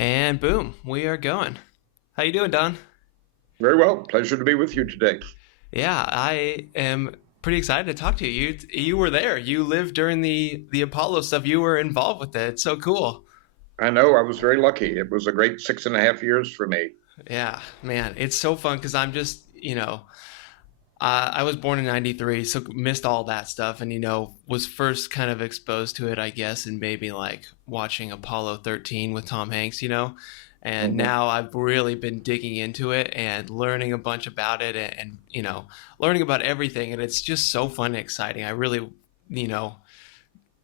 And boom, we are going. How you doing, Don? Very well. Pleasure to be with you today. Yeah, I am pretty excited to talk to you. You were there. You lived during the Apollo stuff. You were involved with it. It's so cool. I know I was very lucky. It was a great 6.5 years for me. Yeah, man, it's so fun because I'm just, I was born in '93, so missed all that stuff, and was first kind of exposed to it, I guess, and maybe like watching Apollo 13 with Tom Hanks. And hmm now I've really been digging into it and learning a bunch about it, and learning about everything, and it's just so fun and exciting. I really, you know,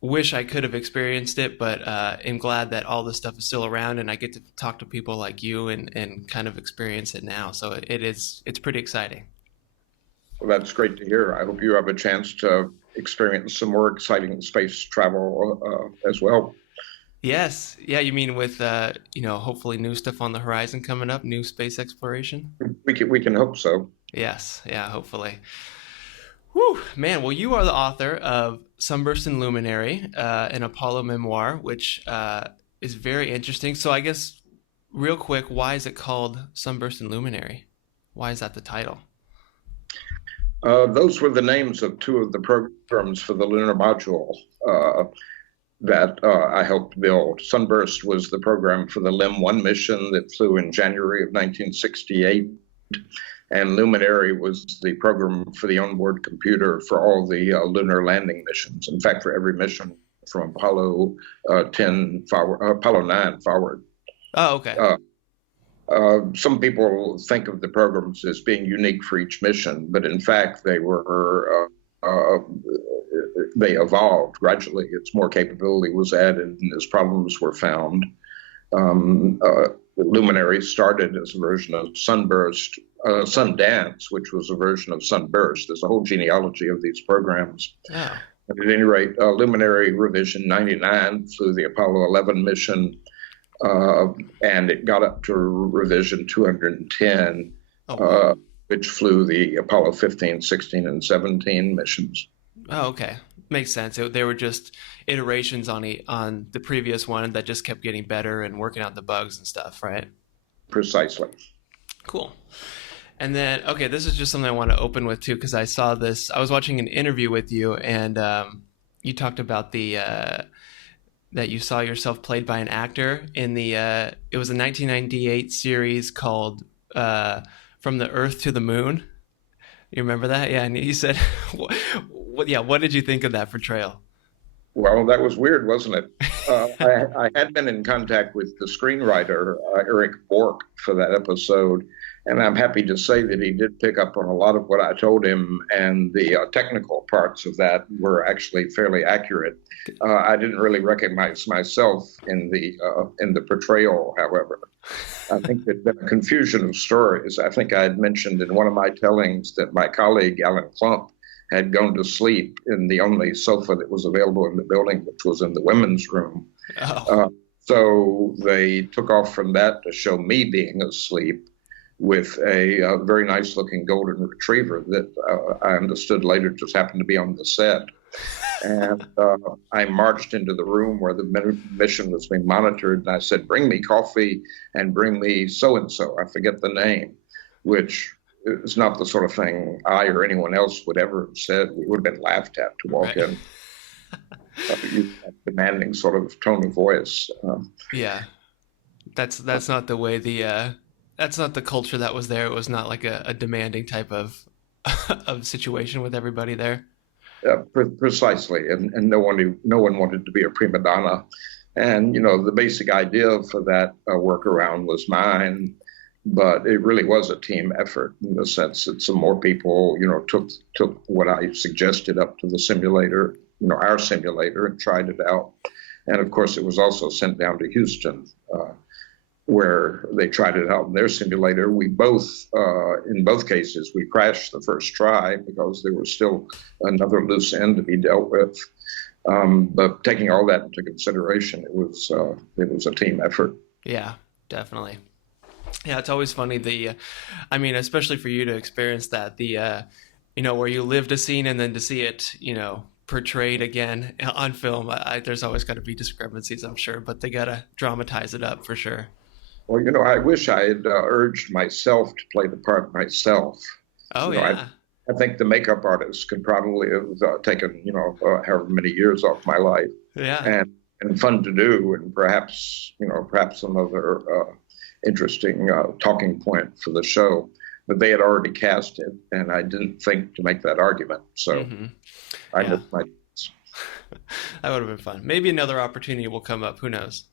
wish I could have experienced it, but am glad that all this stuff is still around, and I get to talk to people like you and kind of experience it now. So it's pretty exciting. Well, that's great to hear. I hope you have a chance to experience some more exciting space travel as well. Yes. Yeah, you mean with hopefully new stuff on the horizon coming up, new space exploration? We can hope so. Yes. Yeah, hopefully. Whew, man. Well, you are the author of Sunburst and Luminary, an Apollo memoir, which is very interesting. So I guess real quick, why is it called Sunburst and Luminary? Why is that the title? Those were the names of two of the programs for the Lunar Module that I helped build. Sunburst was the program for the LIM-1 mission that flew in January of 1968, and Luminary was the program for the onboard computer for all the lunar landing missions. In fact, for every mission from Apollo 10 forward, Apollo 9 forward. Oh, okay. Some people think of the programs as being unique for each mission, but in fact, they evolved gradually. As more capability was added and as problems were found. Luminary started as a version of Sunburst, Sundance, which was a version of Sunburst. There's a whole genealogy of these programs. Yeah. But at any rate, Luminary Revision 99 flew the Apollo 11 mission, and it got up to revision 210, Oh, wow. which flew the Apollo 15, 16, and 17 missions. Oh, okay. Makes sense. They were just iterations on the previous one that just kept getting better and working out the bugs and stuff, right? Precisely. Cool. And then, okay, this is just something I want to open with too, because I saw this. I was watching an interview with you, and you talked about the that you saw yourself played by an actor in the. It was a 1998 series called "From the Earth to the Moon." You remember that? Yeah, and you said, "What? Yeah, what did you think of that portrayal?" Well, that was weird, wasn't it? I had been in contact with the screenwriter, Eric Bork, for that episode, and I'm happy to say that he did pick up on a lot of what I told him, and the technical parts of that were actually fairly accurate. I didn't really recognize myself in the portrayal, however. I think there'd been a confusion of stories. I think I had mentioned in one of my tellings that my colleague, Alan Clump, had gone to sleep in the only sofa that was available in the building, which was in the women's room. Oh, So they took off from that to show me being asleep with a very nice looking golden retriever that I understood later just happened to be on the set. And I marched into the room where the mission was being monitored, and I said, "Bring me coffee and bring me so and so." I forget the name, which is not the sort of thing I or anyone else would ever have said. We would have been laughed at to walk right. in. That demanding sort of tone of voice. Yeah, that's not the way that's not the culture that was there. It was not like a demanding type of of situation with everybody there. Precisely, and no one wanted to be a prima donna. And the basic idea for that workaround was mine, but it really was a team effort in the sense that some more people, took what I suggested up to the simulator, our simulator, and tried it out. And of course, it was also sent down to Houston, where they tried it out in their simulator. In both cases, we crashed the first try because there was still another loose end to be dealt with. But taking all that into consideration, it was a team effort. Yeah, definitely. Yeah, it's always funny I mean, especially for you to experience that where you lived a scene and then to see it, portrayed again on film. There's always got to be discrepancies, I'm sure, but they got to dramatize it up for sure. Well, I wish I had urged myself to play the part myself. Oh You know, I, yeah. I think the makeup artist could probably have taken, however many years off my life, Yeah. and fun to do, and perhaps another interesting talking point for the show. But they had already cast it, and I didn't think to make that argument. So Hmm. I Yeah. missed my. That would have been fun. Maybe another opportunity will come up. Who knows?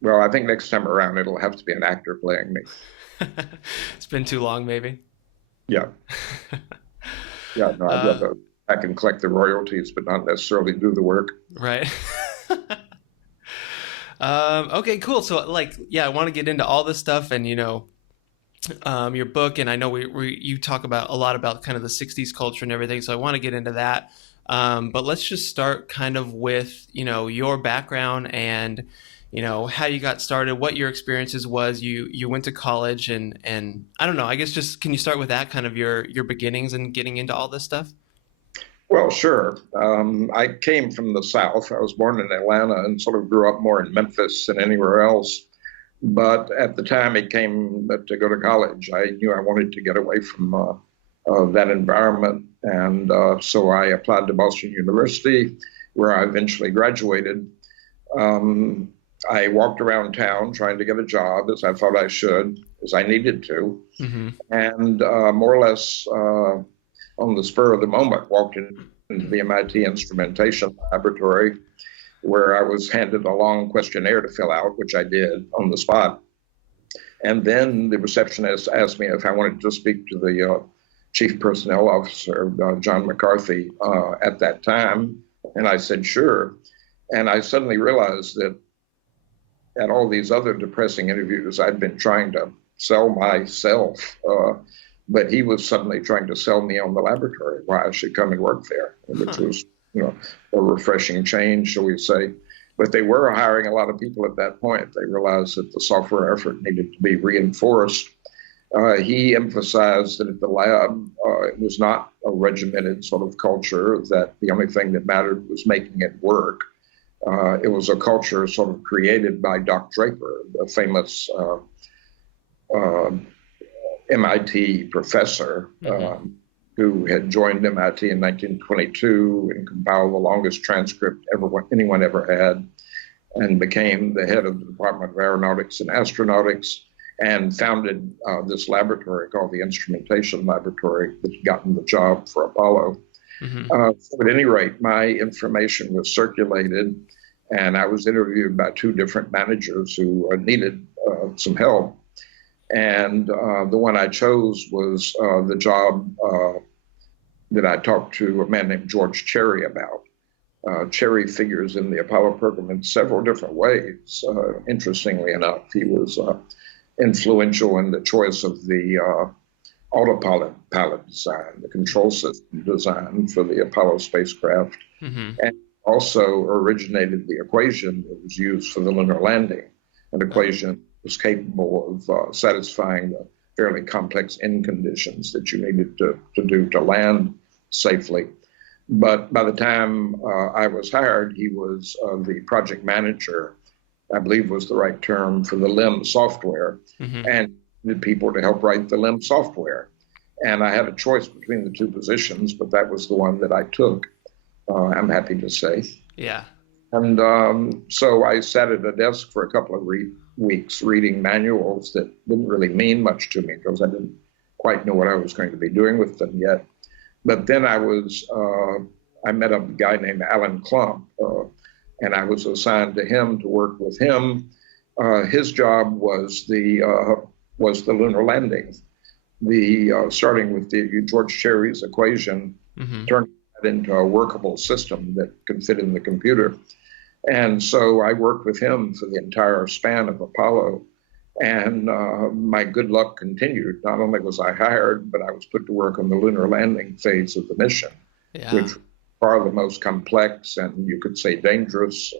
Well, I think next time around it'll have to be an actor playing me. It's been too long, maybe. Yeah, yeah. No, I'd uh, rather I can collect the royalties, but not necessarily do the work. right. Okay, cool. So, like, yeah, I want to get into all this stuff, and your book, and I know you talk about a lot about kind of the '60s culture and everything. So I want to get into that. But let's just start kind of with your background and how you got started, what your experiences was. You went to college, and I don't know. I guess just can you start with that kind of your beginnings and getting into all this stuff? Well, sure. I came from the South. I was born in Atlanta and sort of grew up more in Memphis than anywhere else. But at the time it came to go to college, I knew I wanted to get away from that environment. And so I applied to Boston University, where I eventually graduated. Um, I walked around town trying to get a job, as I thought I should, as I needed to. Mm-hmm. And more or less on the spur of the moment, walked into the MIT instrumentation laboratory, where I was handed a long questionnaire to fill out, which I did on the spot. And then the receptionist asked me if I wanted to speak to the chief personnel officer, John McCarthy, at that time. And I said, sure. And I suddenly realized that at all these other depressing interviews, I'd been trying to sell myself, but he was suddenly trying to sell me on the laboratory, why I should come and work there, which Huh. was, a refreshing change, shall we say. But they were hiring a lot of people at that point. They realized that the software effort needed to be reinforced. He emphasized that at the lab, it was not a regimented sort of culture, that the only thing that mattered was making it work. It was a culture sort of created by Doc Draper, the famous uh, MIT professor Mm-hmm. who had joined MIT in 1922 and compiled the longest transcript anyone ever had, and became the head of the Department of Aeronautics and Astronautics, and founded this laboratory called the Instrumentation Laboratory that had gotten the job for Apollo. Mm-hmm. So at any rate, my information was circulated, and I was interviewed by two different managers who needed some help. And the one I chose was the job that I talked to a man named George Cherry about. Cherry figures in the Apollo program in several different ways. Interestingly enough, he was influential in the choice of the autopilot pilot design, the control system design for the Apollo spacecraft, Mm-hmm. and also originated the equation that was used for the lunar landing, an equation that was capable of satisfying the fairly complex end conditions that you needed to do to land safely. But by the time I was hired, he was the project manager, I believe was the right term, for the LIM software, Mm-hmm. and needed people to help write the LIM software. And I had a choice between the two positions, but that was the one that I took, I'm happy to say. Yeah. And so I sat at a desk for a couple of weeks reading manuals that didn't really mean much to me because I didn't quite know what I was going to be doing with them yet. But then I met a guy named Alan Klump, and I was assigned to him to work with him. His job was the lunar landing, starting with the George Cherry's equation, Mm-hmm. turning that into a workable system that could fit in the computer. And so I worked with him for the entire span of Apollo. And my good luck continued. Not only was I hired, but I was put to work on the lunar landing phase of the mission, Yeah. which was far the most complex and you could say dangerous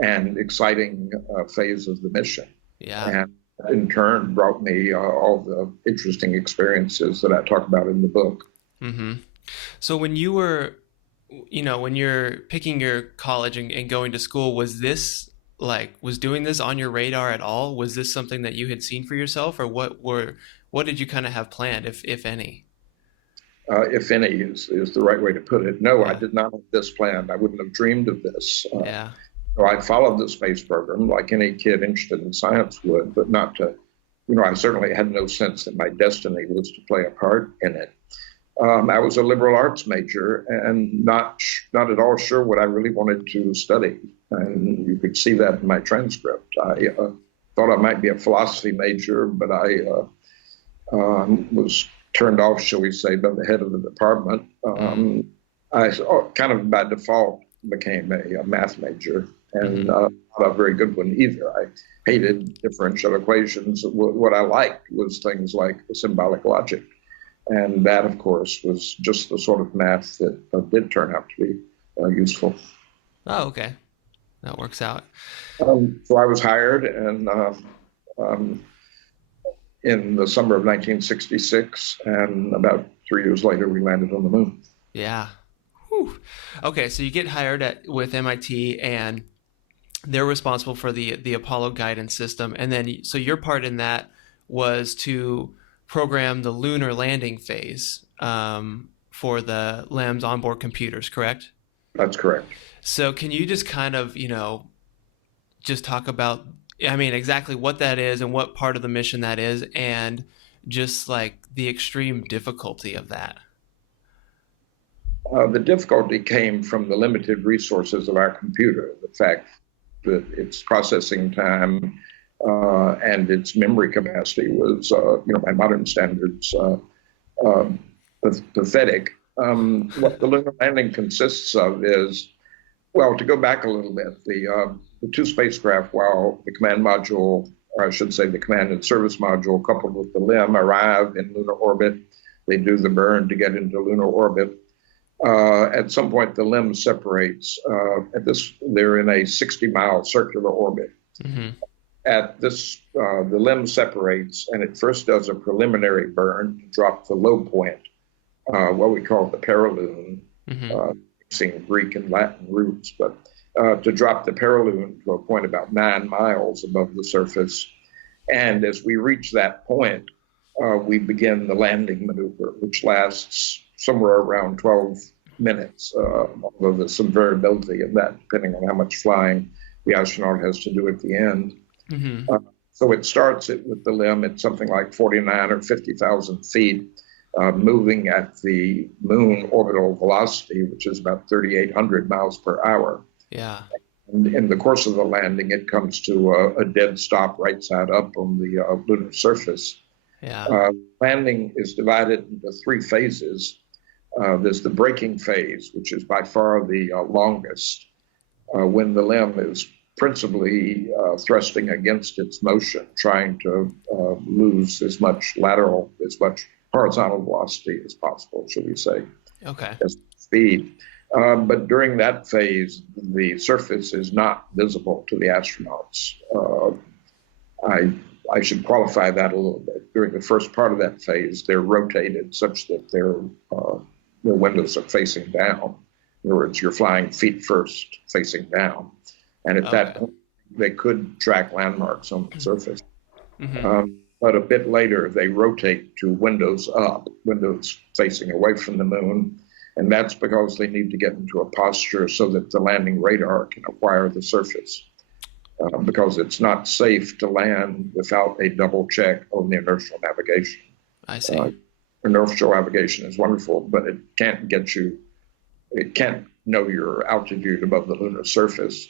and exciting phase of the mission. Yeah. And in turn brought me all the interesting experiences that I talk about in the book. Mm-hmm. So when you were, when you're picking your college and going to school, was this like was doing this on your radar at all? Was this something that you had seen for yourself, or what did you kind of have planned, if any? If any is the right way to put it. No, I Yeah. did not have this planned. I wouldn't have dreamed of this. Yeah. So I followed the space program like any kid interested in science would, but not to, I certainly had no sense that my destiny was to play a part in it. I was a liberal arts major and not at all sure what I really wanted to study. And you could see that in my transcript. I thought I might be a philosophy major, but I was turned off, shall we say, by the head of the department. I kind of by default became a math major, and not a very good one either. I hated differential equations. What I liked was things like symbolic logic. And that, of course, was just the sort of math that did turn out to be useful. Oh, okay. That works out. So I was hired, and um, in the summer of 1966, and about 3 years later, we landed on the moon. Yeah. Whew. Okay, so you get hired with MIT, and they're responsible for the Apollo guidance system, and then so your part in that was to program the lunar landing phase for the LEM's onboard computers, correct? That's correct. So can you just kind of, just talk about, I mean, exactly what that is and what part of the mission that is, and just like the extreme difficulty of that? The difficulty came from the limited resources of our computer, the fact that its processing time and its memory capacity was, by modern standards, pathetic. What the lunar landing consists of is, well, to go back a little bit, the two spacecraft, while the command module, or I should say the command and service module, coupled with the LEM, arrive in lunar orbit. They do the burn to get into lunar orbit. At some point, the LEM separates. They're in a 60-mile circular orbit. Mm-hmm. At this, the LEM separates, and it first does a preliminary burn to drop the low point, what we call the paraloon, mixing Greek and Latin roots, but to drop the paraloon to a point about 9 miles above the surface. And as we reach that point, we begin the landing maneuver, which lasts somewhere around 12 minutes, although there's some variability in that, depending on how much flying the astronaut has to do at the end. Mm-hmm. So it starts with the LEM at something like 49 or 50,000 feet, moving at the moon orbital velocity, which is about 3,800 miles per hour. Yeah. And in the course of the landing, it comes to a dead stop right side up on the lunar surface. Yeah. Landing is divided into 3 phases. There's the braking phase, which is by far the longest, when the LEM is principally thrusting against its motion, trying to lose as much horizontal velocity as possible, should we say, Okay. as speed. But during that phase, the surface is not visible to the astronauts. I should qualify that a little bit. During the first part of that phase, they're rotated such that their windows are facing down. In other words, you're flying feet first, facing down. And at that point, they could track landmarks on the surface. Mm-hmm. But a bit later, they rotate to windows up, windows facing away from the moon. And that's because they need to get into a posture so that the landing radar can acquire the surface. Because it's not safe to land without a double check on the inertial navigation. I see. Inertial navigation is wonderful, but it can't know your altitude above the lunar surface.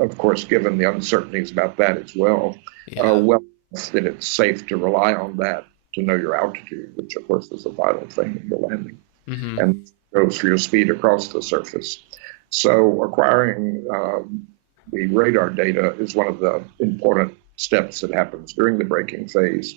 Of course, given the uncertainties about that as well, Yeah. That it's safe to rely on that to know your altitude, which of course is a vital thing in the landing, and goes for your speed across the surface. So acquiring the radar data is one of the important steps that happens during the braking phase.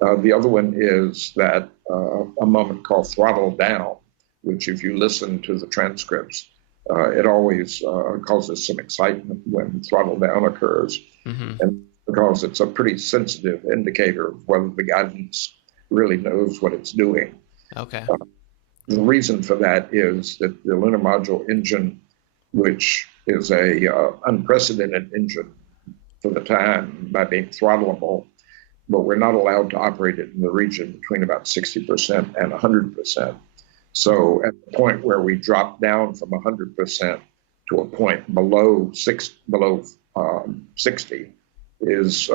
The other one is that a moment called throttle down, which if you listen to the transcripts, it always causes some excitement when throttle down occurs. And because it's a pretty sensitive indicator of whether the guidance really knows what it's doing. Okay. The reason for that is that the Lunar Module engine, which is a unprecedented engine for the time by being throttleable, but we're not allowed to operate it in the region between about 60% and 100%. So at the point where we drop down from 100% to a point below 60 is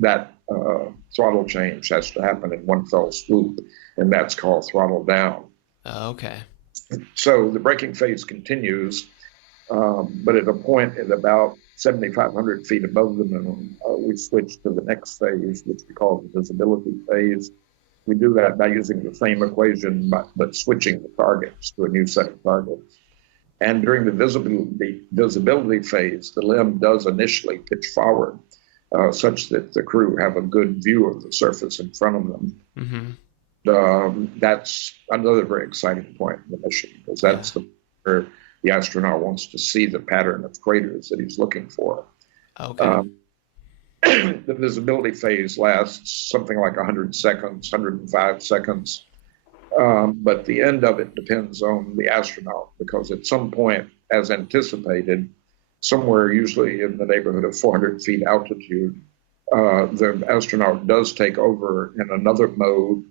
that throttle change has to happen in one fell swoop, and that's called throttle down. Okay. So the braking phase continues, but at a point at about 7,500 feet above the moon, we switch to the next phase, which we call the visibility phase. We do that by using the same equation, but switching the targets to a new set of targets. And during the visibility phase, the limb does initially pitch forward, such that the crew have a good view of the surface in front of them. Mm-hmm. That's another very exciting point in the mission, because that's where the astronaut wants to see the pattern of craters that he's looking for. Okay. The visibility phase lasts something like 100 seconds, 105 seconds. But the end of it depends on the astronaut, because at some point, as anticipated, somewhere usually in the neighborhood of 400 feet altitude, the astronaut does take over in another mode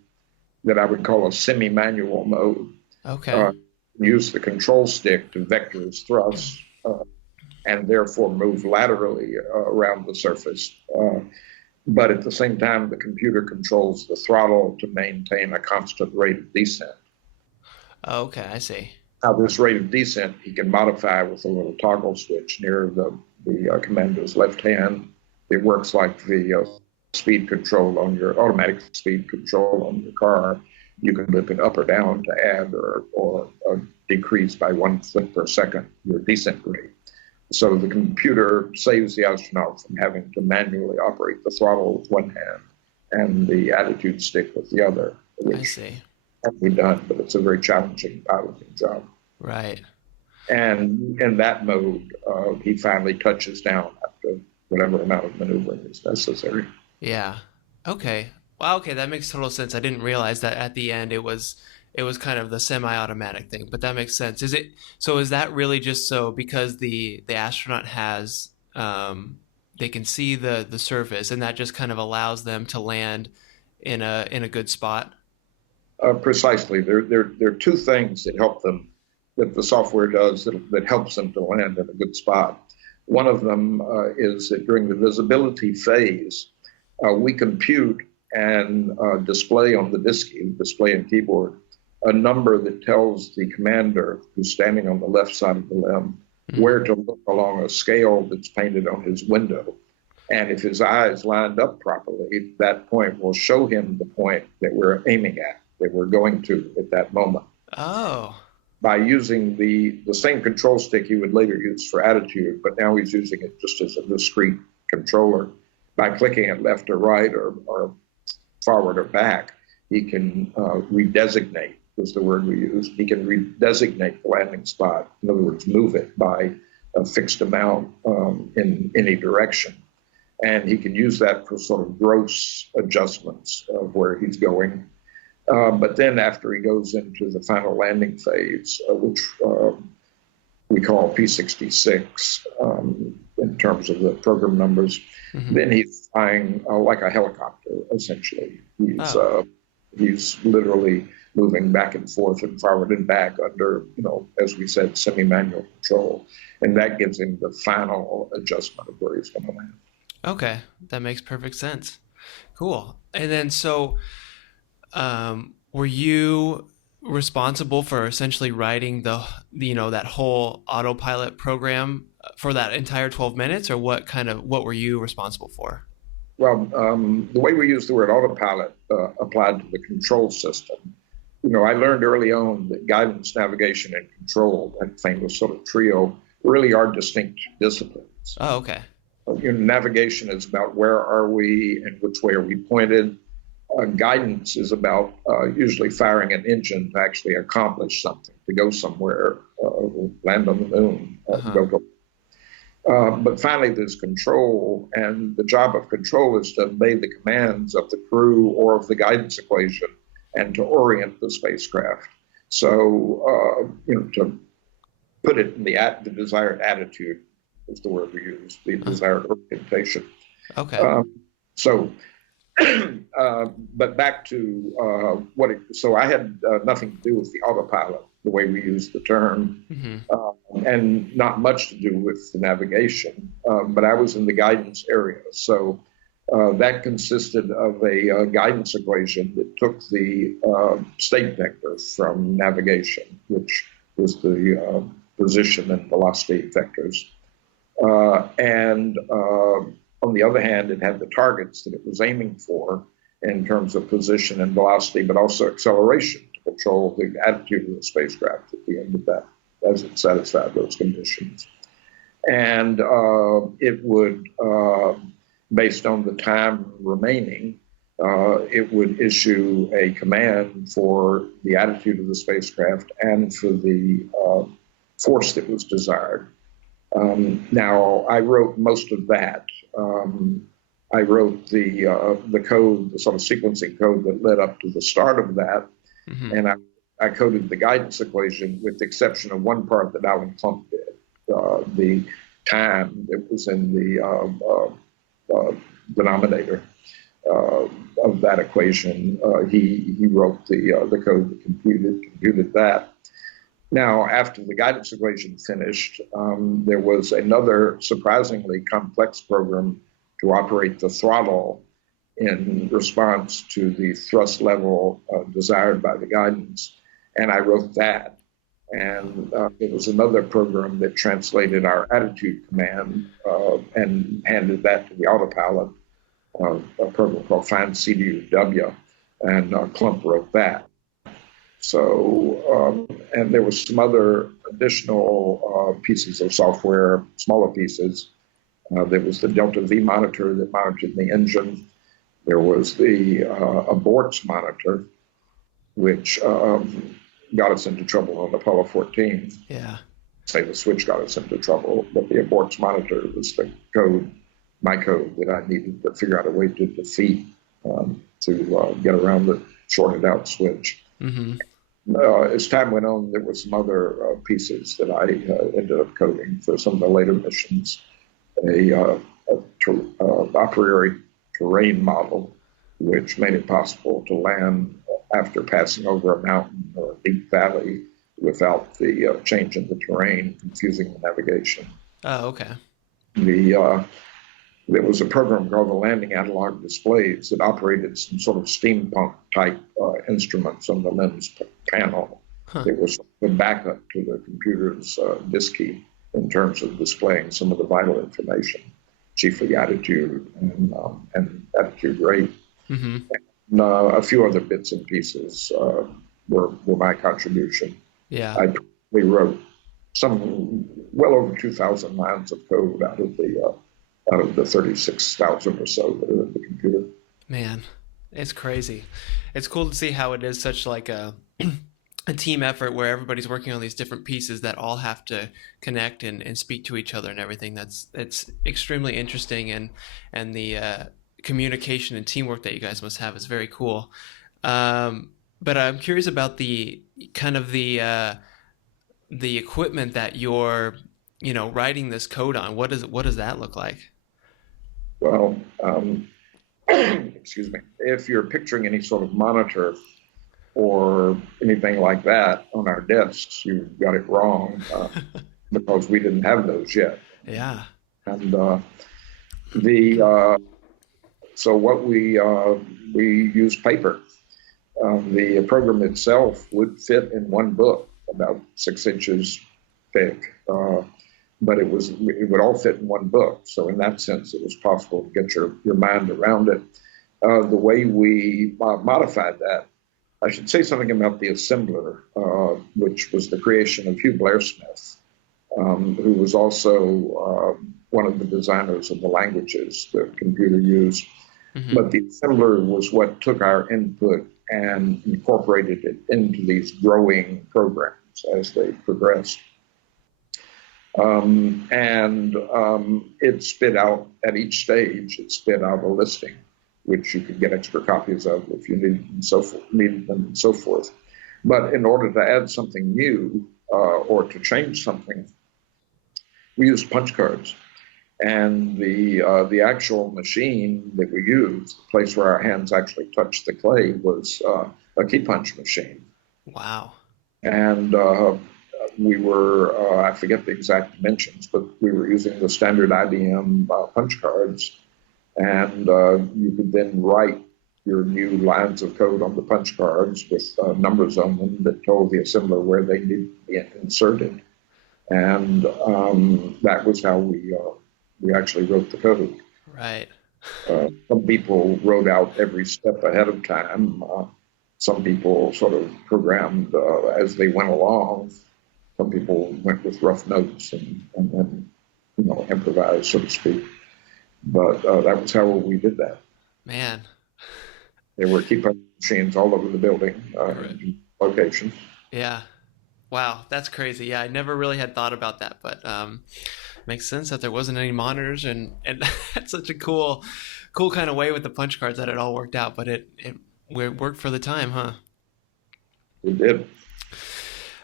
that I would call a semi-manual mode. Okay. Use the control stick to vector his thrust and therefore move laterally around the surface. But at the same time, the computer controls the throttle to maintain a constant rate of descent. Okay, I see. Now, this rate of descent he can modify with a little toggle switch near the commander's left hand. It works like the speed control on your automatic speed control on your car. You can whip it up or down to add or decrease by 1 foot per second your descent rate. So the computer saves the astronaut from having to manually operate the throttle with one hand and the attitude stick with the other, I which see. can be done, but it's a very challenging piloting job. Right. And in that mode, he finally touches down after whatever amount of maneuvering is necessary. Yeah. Okay. Wow. Okay, that makes total sense. I didn't realize that at the end it was kind of the semi-automatic thing, but that makes sense. Is that really just so because the astronaut has they can see the surface, and that just kind of allows them to land in a good spot? Precisely. There are two things that help them, that the software does that helps them to land in a good spot. One of them is that during the visibility phase, we compute and display on the display and keyboard, a number that tells the commander who's standing on the left side of the limb where to look along a scale that's painted on his window. And if his eyes lined up properly, that point will show him the point that we're aiming at, that we're going to at that moment. Oh. By using the same control stick he would later use for attitude, but now he's using it just as a discrete controller. By clicking it left or right or forward or back, he can redesignate, was the word we used. He can redesignate the landing spot. In other words, move it by a fixed amount in any direction. And he can use that for sort of gross adjustments of where he's going. But then after he goes into the final landing phase, which we call P66 in terms of the program numbers, then he's flying like a helicopter, essentially. He's literally moving back and forth and forward and back under, as we said, semi-manual control. And that gives him the final adjustment of where he's going to land. Okay, that makes perfect sense. Cool. And then so were you responsible for essentially writing that whole autopilot program for that entire 12 minutes, or what were you responsible for? Well, the way we use the word autopilot applied to the control system. I learned early on that guidance, navigation, and control, that famous sort of trio, really are distinct disciplines. Oh, okay. Navigation is about where are we and which way are we pointed. Guidance is about usually firing an engine to actually accomplish something, to go somewhere, land on the moon, but finally there's control, and the job of control is to obey the commands of the crew or of the guidance equation and to orient the spacecraft. So, to put it in the desired attitude is the word we use, the desired orientation. Okay. So, but back to so I had nothing to do with the autopilot, the way we use the term, and not much to do with the navigation, but I was in the guidance area. So that consisted of a guidance equation that took the state vector from navigation, which was the position and velocity vectors. And on the other hand, it had the targets that it was aiming for in terms of position and velocity, but also acceleration to control the attitude of the spacecraft at the end of that, as it satisfied those conditions. And it would, based on the time remaining, it would issue a command for the attitude of the spacecraft and for the force that was desired. Now, I wrote most of that. I wrote the code, the sort of sequencing code that led up to the start of that, and I coded the guidance equation with the exception of one part that Alan Klump did. The time that was in the denominator of that equation, he wrote the code that computed that. Now, after the guidance equation finished, there was another surprisingly complex program to operate the throttle in response to the thrust level desired by the guidance, and I wrote that. And it was another program that translated our attitude command and handed that to the autopilot, a program called Find CDUW, and Klump wrote that. So, and there was some other additional pieces of software, smaller pieces. There was the Delta V monitor that monitored the engine. There was the Abort monitor, which got us into trouble on Apollo 14. Yeah. Say the switch got us into trouble, but the Abort monitor was the code, my code, that I needed to figure out a way to defeat to get around the shorted out switch. As time went on, there were some other pieces that I ended up coding for some of the later missions. A priori terrain model, which made it possible to land after passing over a mountain or a deep valley without the change in the terrain confusing the navigation. Oh, okay. There was a program called the Landing Analog Displays that operated some sort of steampunk type instruments on the lens panel. It was the backup to the computer's disk key in terms of displaying some of the vital information, chiefly attitude and attitude rate. And, a few other bits and pieces were my contribution. Yeah. I probably wrote well over 2,000 lines of code out of the 36,000 or so that are in the computer. Man, it's crazy. It's cool to see how it is such like a team effort where everybody's working on these different pieces that all have to connect and speak to each other and everything. It's extremely interesting, and the communication and teamwork that you guys must have is very cool. But I'm curious about the kind of the equipment that you're writing this code on. What does that look like? Well, excuse me. If you're picturing any sort of monitor or anything like that on our desks, you got it wrong because we didn't have those yet. Yeah. And so what we used paper. The program itself would fit in one book, about 6 inches thick, but it would all fit in one book. So in that sense, it was possible to get your mind around it. The way we modified that, I should say something about the assembler, which was the creation of Hugh Blairsmith, who was also one of the designers of the languages the computer used. But the assembler was what took our input and incorporated it into these growing programs as they progressed. It spit out, at each stage, it spit out a listing, which you could get extra copies of if you needed them and so forth. But in order to add something new, or to change something, we used punch cards. And the actual machine that we used, the place where our hands actually touched the clay, was a key punch machine. Wow. And we were, I forget the exact dimensions, but we were using the standard IBM punch cards. And you could then write your new lines of code on the punch cards with numbers on them that told the assembler where they needed to be inserted. And that was how we actually wrote the code. Right. Some people wrote out every step ahead of time. Some people sort of programmed as they went along. Some people went with rough notes and then, improvised, so to speak. But that was how we did that. Man. There were key punch machines all over the building, Right. locations. Yeah. Wow, that's crazy. Yeah, I never really had thought about that, but makes sense that there wasn't any monitors, and that's such a cool kind of way with the punch cards that it all worked out. But it worked for the time, huh? We did.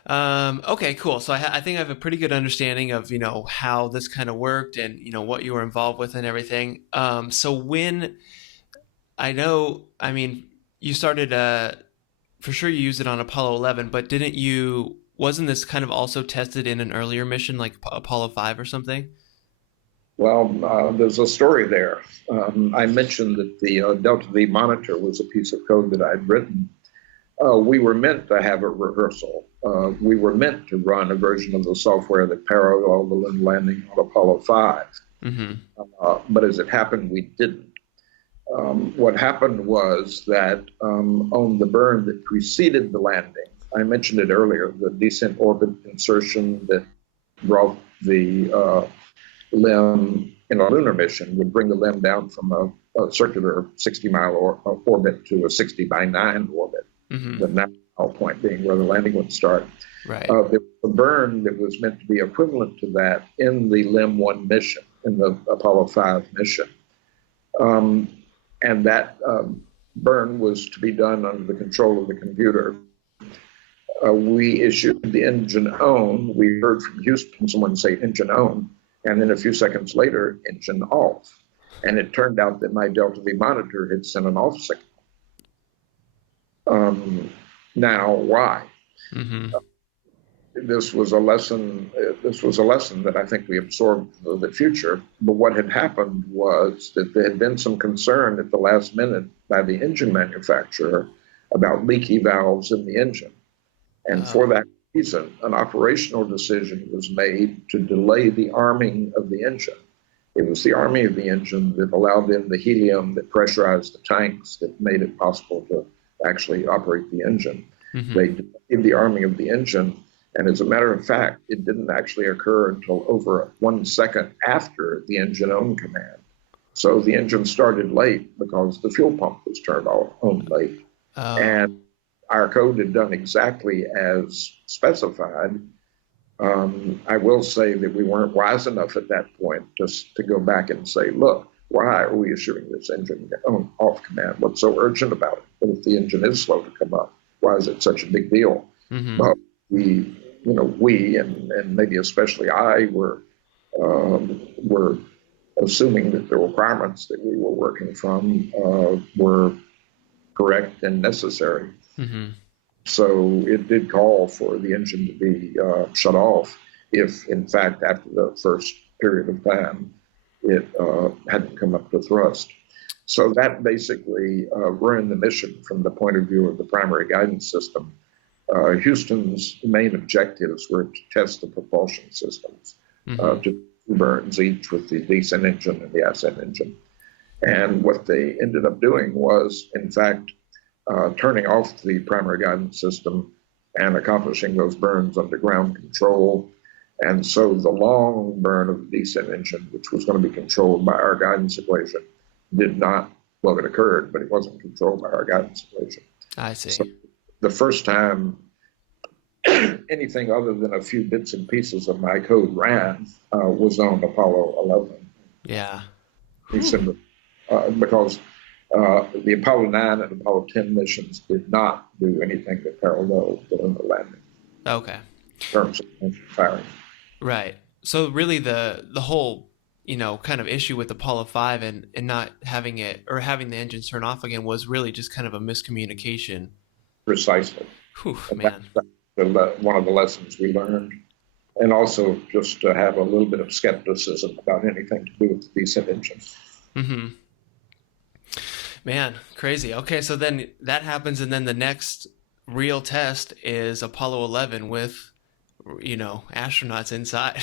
Okay, cool. So I think I have a pretty good understanding of how this kind of worked and what you were involved with and everything. So when I know, I mean, you started for sure you used it on Apollo 11, but didn't you? Wasn't this kind of also tested in an earlier mission like Apollo 5 or something? Well, there's a story there. I mentioned that the Delta V monitor was a piece of code that I'd written. We were meant to have a rehearsal. We were meant to run a version of the software that paralleled the lunar landing on Apollo 5. Mm-hmm. But as it happened, we didn't. What happened was that on the burn that preceded the landing, I mentioned it earlier, the descent orbit insertion that brought the limb in a lunar mission would bring the limb down from a circular 60-mile orbit to a 60 by 9 orbit, Mm-hmm. the now point being where the landing would start. Right. There was a burn that was meant to be equivalent to that in the LIM 1 mission, in the Apollo 5 mission. And that burn was to be done under the control of the computer. We issued the engine on. We heard from Houston someone say engine on, and then a few seconds later, engine off. And it turned out that my Delta V monitor had sent an off signal. Now, why? Mm-hmm. This was a lesson. This was a lesson that I think we absorbed for the future. But what had happened was that there had been some concern at the last minute by the engine manufacturer about leaky valves in the engine. And for that reason, an operational decision was made to delay the arming of the engine. It was the arming of the engine that allowed in the helium that pressurized the tanks that made it possible to actually operate the engine. Mm-hmm. They delayed the arming of the engine, and as a matter of fact, it didn't actually occur until over 1 second after the engine on command. So the engine started late because the fuel pump was turned on late. Oh. And our code had done exactly as specified. I will say that we weren't wise enough at that point just to go back and say, look, why are we issuing this engine off command? What's so urgent about it? But if the engine is slow to come up, why is it such a big deal? Mm-hmm. But we and maybe especially I were assuming that the requirements that we were working from were correct and necessary. Mm-hmm. So it did call for the engine to be shut off if, in fact, after the first period of time, it hadn't come up to thrust. So that basically ruined the mission from the point of view of the primary guidance system. Houston's main objectives were to test the propulsion systems, Mm-hmm. to 2 burns each with the descent engine and the ascent engine. And what they ended up doing was, in fact, turning off the primary guidance system and accomplishing those burns under ground control. And so the long burn of the descent engine, which was going to be controlled by our guidance equation, did not, well, it occurred, but it wasn't controlled by our guidance equation. I see. So the first time anything other than a few bits and pieces of my code ran was on Apollo 11. Yeah. December, because the Apollo 9 and Apollo 10 missions did not do anything that paralleled the lunar landing. Okay. in terms of engine firing. Right. So really the whole, kind of issue with Apollo 5 and not having it or having the engines turn off again was really just kind of a miscommunication. Precisely. Whew, And man. that's one of the lessons we learned. And also just to have a little bit of skepticism about anything to do with the decent engine. Mhm. Man, crazy. Okay, so then that happens and then the next real test is Apollo 11 with astronauts inside.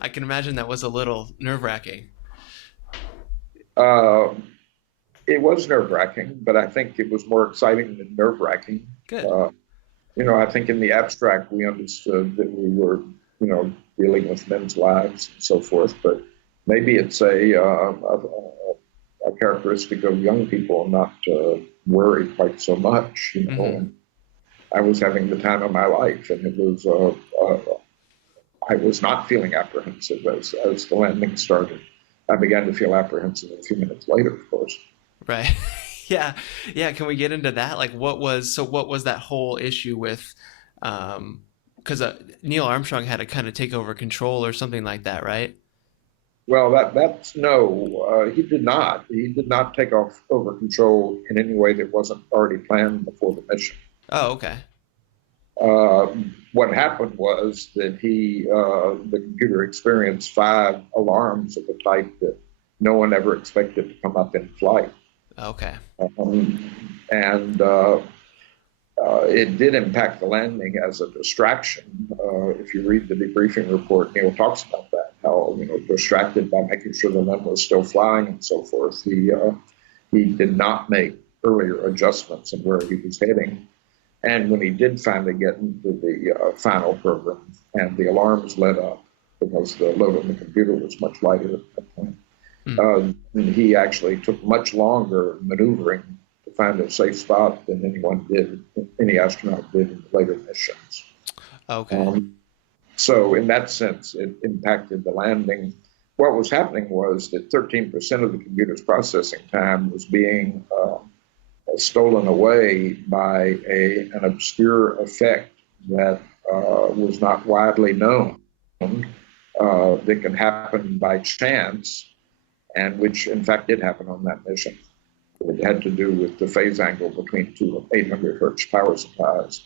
I can imagine that was a little nerve-wracking. Uh, it was nerve wracking, but I think it was more exciting than nerve wracking. Good. Uh, I think in the abstract we understood that we were, dealing with men's lives and so forth, but maybe it's a characteristic of young people not to worry quite so much. Mhm. I was having the time of my life, and it was I was not feeling apprehensive as the landing started. I began to feel apprehensive a few minutes later, of course. Right. Yeah. Yeah, can we get into that? Like what was that whole issue with cuz Neil Armstrong had to kind of take over control or something like that, right? Well, that's no, he did not. He did not take off over control in any way that wasn't already planned before the mission. Oh, okay. Uh, what happened was that the computer experienced 5 alarms of a type that no one ever expected to come up in flight. Okay. Um, and It did impact the landing as a distraction. If you read the debriefing report, Neil talks about that, how, distracted by making sure the LEM was still flying and so forth. He did not make earlier adjustments in where he was heading. And when he did finally get into the final program and the alarms lit up because the load on the computer was much lighter at that point, Mm. he actually took much longer maneuvering to find a safe spot than any astronaut did in later missions. Okay. Um, so in that sense, it impacted the landing. What was happening was that 13% of the computer's processing time was being stolen away by an obscure effect that was not widely known, that can happen by chance, and which in fact did happen on that mission. It had to do with the phase angle between two 800 hertz power supplies.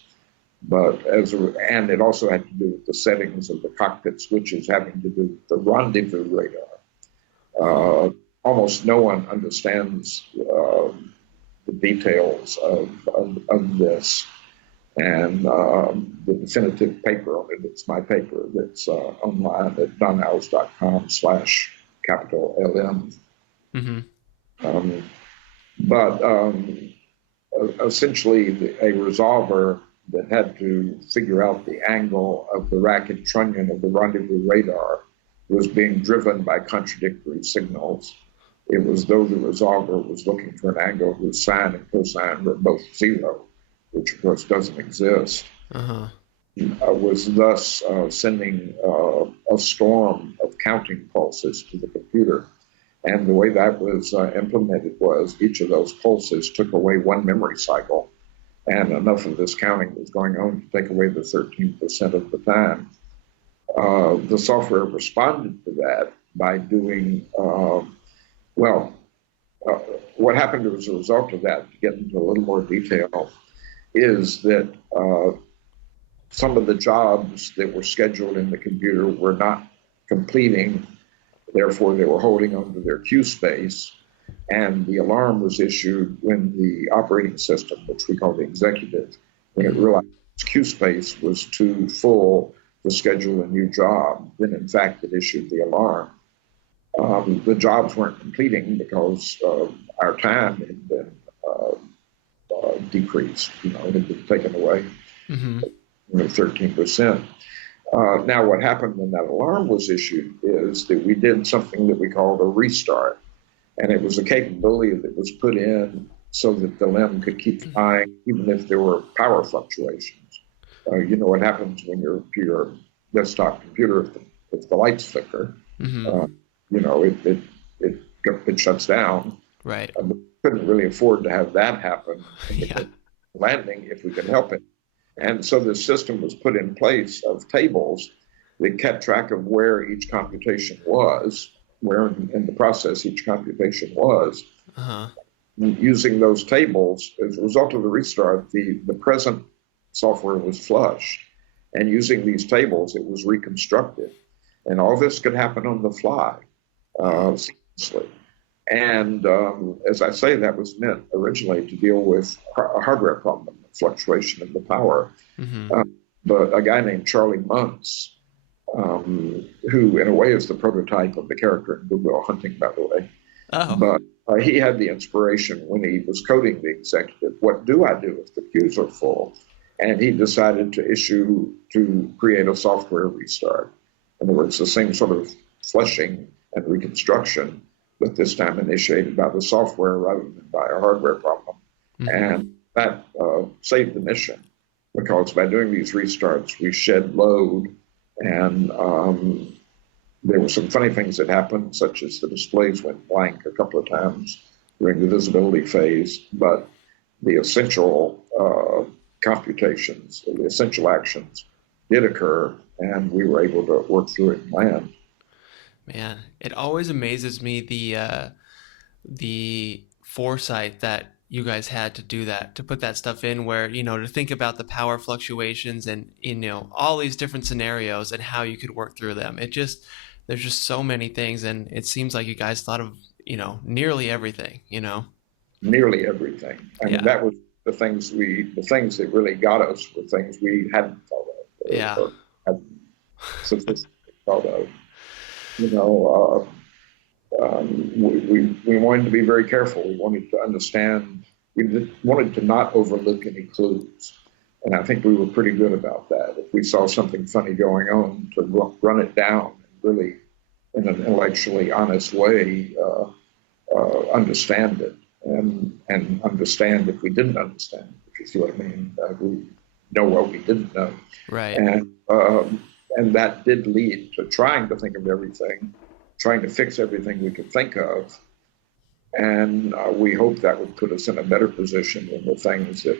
And it also had to do with the settings of the cockpit switches having to do with the rendezvous radar. Almost no one understands the details of this. And the definitive paper on it, it's my paper that's online at doneyles.com/LM. Mhm. Um, but Essentially, a resolver that had to figure out the angle of the racket trunnion of the rendezvous radar was being driven by contradictory signals. It was though the resolver was looking for an angle whose sine and cosine were both zero, which of course doesn't exist. Uh-huh. Was thus sending a storm of counting pulses to the computer. And the way that was implemented was each of those pulses took away one memory cycle, and enough of this counting was going on to take away the 13% of the time. The software responded to that by doing, what happened as a result of that, to get into a little more detail, is that some of the jobs that were scheduled in the computer were not completing. Therefore, they were holding on to their queue space, and the alarm was issued when the operating system, which we call the executive, when it realized its queue space was too full to schedule a new job, then in fact it issued the alarm. The jobs weren't completing because our time had been decreased, it had been taken away, Mhm. 13%. Now, what happened when that alarm was issued is that we did something that we called a restart. And it was a capability that was put in so that the LEM could keep flying even if there were power fluctuations. You know what happens when your desktop computer, if the lights flicker, Mhm. uh, it shuts down. Right. We couldn't really afford to have that happen in Yeah. the landing if we could help it. And so this system was put in place of tables that kept track of where each computation was, where in the process each computation was. Uh-huh. Using those tables, as a result of the restart, the present software was flushed. And using these tables, it was reconstructed. And all this could happen on the fly, seamlessly. And as I say, that was meant originally to deal with a hardware problem, the fluctuation of the power. Mm-hmm. But a guy named Charlie Muntz, who in a way is the prototype of the character in Good Will Hunting, by the way. Oh. But he had the inspiration when he was coding the executive, what do I do if the queues are full? And he decided to create a software restart. In other words, the same sort of fleshing and reconstruction, but this time initiated by the software rather than by a hardware problem. Mm-hmm. And that saved the mission, because by doing these restarts, we shed load, and there were some funny things that happened, such as the displays went blank a couple of times during the visibility phase, but the essential computations, the essential actions did occur, and we were able to work through it and land. Man, it always amazes me the foresight that you guys had to do that, to put that stuff in where, to think about the power fluctuations and, all these different scenarios and how you could work through them. There's just so many things, and it seems like you guys thought of, nearly everything, Nearly everything. I mean, that was the things that really got us were things we hadn't thought of. Yeah. Or hadn't sophisticated thought of. We wanted to be very careful. We wanted to understand. We wanted to not overlook any clues. And I think we were pretty good about that. If we saw something funny going on, to run it down and really, in an intellectually honest way, understand it and understand if we didn't understand, if you see what I mean. We know what we didn't know. Right. And that did lead to trying to think of everything, trying to fix everything we could think of. And we hope that would put us in a better position than the things that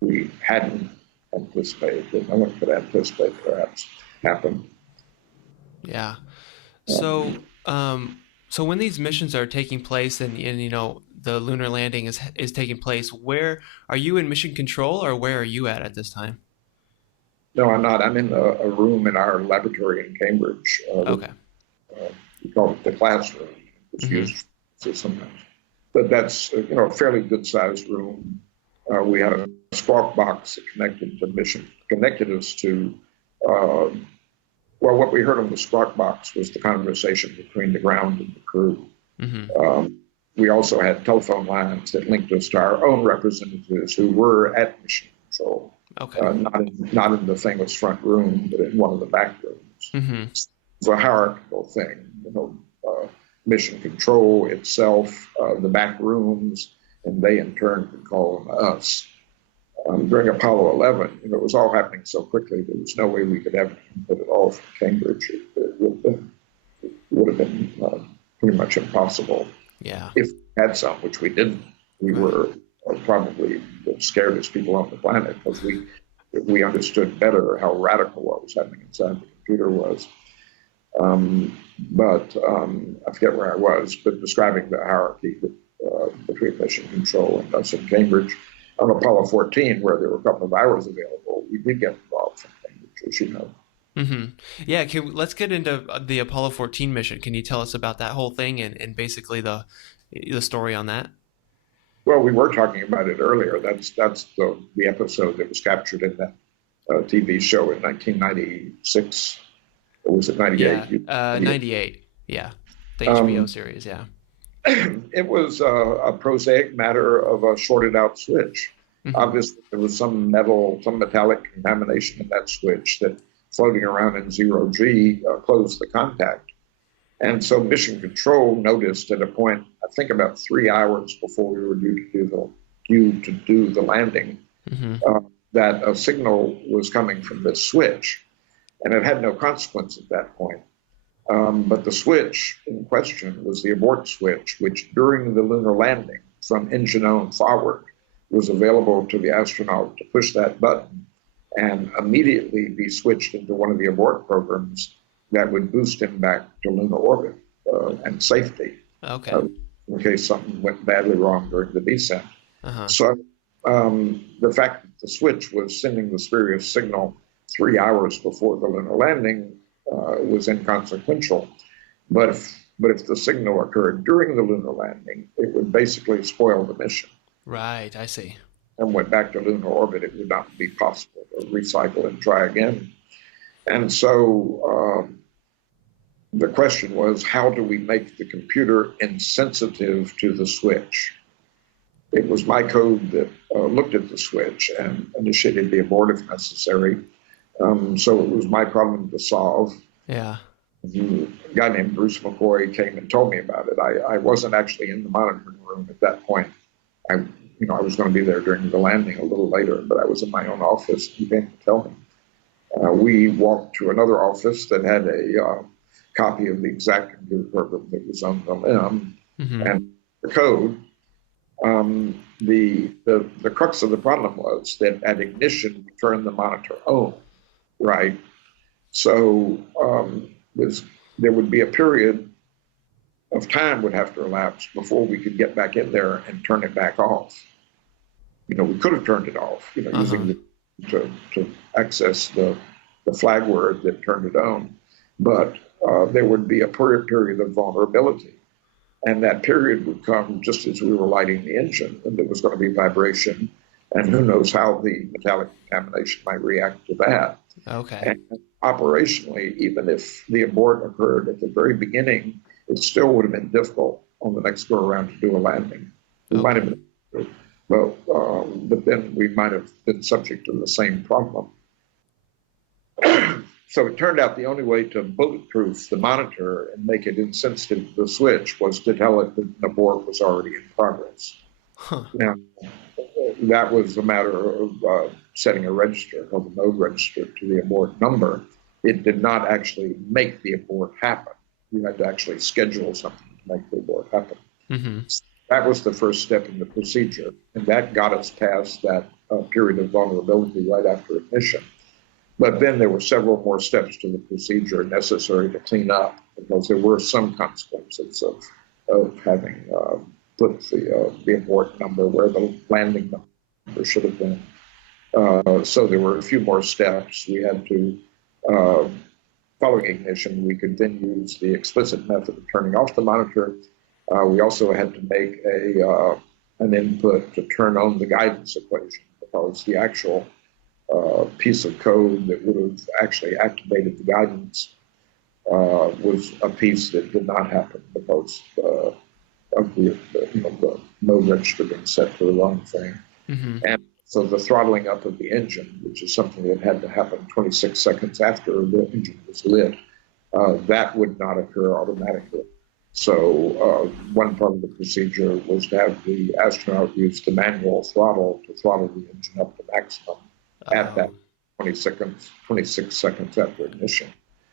we hadn't anticipated, that no one could anticipate perhaps happen. Yeah. So when these missions are taking place and the lunar landing is taking place, where are you in mission control, or where are you at this time? No, I'm not. I'm in a room in our laboratory in Cambridge. Okay. We call it the classroom. It's used sometimes. But that's a fairly good-sized room. We had a squawk box that connected us to, what we heard on the squawk box was the conversation between the ground and the crew. Mm-hmm. We also had telephone lines that linked us to our own representatives who were at mission control. Okay. Not in the famous front room, but in one of the back rooms. Mm-hmm. It's a hierarchical thing, mission control itself, the back rooms, and they in turn could call on us. During Apollo 11, it was all happening so quickly, there was no way we could have input at all from Cambridge. It would have been pretty much impossible. Yeah. If we had some, which we didn't. We were probably the scariest people on the planet, because we understood better how radical what was happening inside the computer was. But I forget where I was, but describing the hierarchy between mission control and us in Cambridge. On Apollo 14, where there were a couple of hours available, we did get involved from Cambridge, as you know. Mm-hmm. Yeah, let's get into the Apollo 14 mission. Can you tell us about that whole thing and basically the story on that? Well, we were talking about it earlier. That's the episode that was captured in that TV show in 1996. Or was it 98? Yeah, 98. Yeah, the HBO series, yeah. It was a prosaic matter of a shorted out switch. Mm-hmm. Obviously, there was some metallic contamination in that switch that, floating around in zero G, closed the contact. And so mission control noticed at a point, I think about 3 hours before we were due to do the landing, that a signal was coming from this switch. And it had no consequence at that point. But the switch in question was the abort switch, which during the lunar landing, from engine on forward, was available to the astronaut to push that button and immediately be switched into one of the abort programs that would boost him back to lunar orbit and safety, Okay. in case something went badly wrong during the descent. Uh-huh. So the fact that the switch was sending the spurious signal 3 hours before the lunar landing was inconsequential. But if the signal occurred during the lunar landing, it would basically spoil the mission. Right, I see. And went back to lunar orbit, it would not be possible to recycle and try again. And so the question was, how do we make the computer insensitive to the switch? It was my code that looked at the switch and initiated the abort if necessary. So it was my problem to solve. Yeah. A guy named Bruce McCoy came and told me about it. I wasn't actually in the monitoring room at that point. I was going to be there during the landing a little later, but I was in my own office. He came to tell me. We walked to another office that had a copy of the exact computer program that was on the limb and the code. The crux of the problem was that at ignition, we turned the monitor on, right? So there would be a period of time would have to elapse before we could get back in there and turn it back off. We could have turned it off, using to access the flag word that turned it on, but there would be a period of vulnerability. And that period would come just as we were lighting the engine, and there was going to be vibration, and who knows how the metallic contamination might react to that. Okay. And operationally, even if the abort occurred at the very beginning, it still would have been difficult on the next go around to do a landing. We might have been, but then we might have been subject to the same problem. So it turned out the only way to bulletproof the monitor and make it insensitive to the switch was to tell it that an abort was already in progress. Huh. Now, that was a matter of setting a register, called the node register, to the abort number. It did not actually make the abort happen. You had to actually schedule something to make the abort happen. Mm-hmm. That was the first step in the procedure, and that got us past that period of vulnerability right after ignition. But then there were several more steps to the procedure necessary to clean up, because there were some consequences of having put the abort number where the landing number should have been. So there were a few more steps. We had to, following ignition, we could then use the explicit method of turning off the monitor. We also had to make an input to turn on the guidance equation, because the actual piece of code that would have actually activated the guidance was a piece that did not happen because of the node register being set for the wrong thing. Mm-hmm. And so the throttling up of the engine, which is something that had to happen 26 seconds after the engine was lit, that would not occur automatically. So one part of the procedure was to have the astronaut use the manual throttle to throttle the engine up to maximum at that 26 seconds after ignition.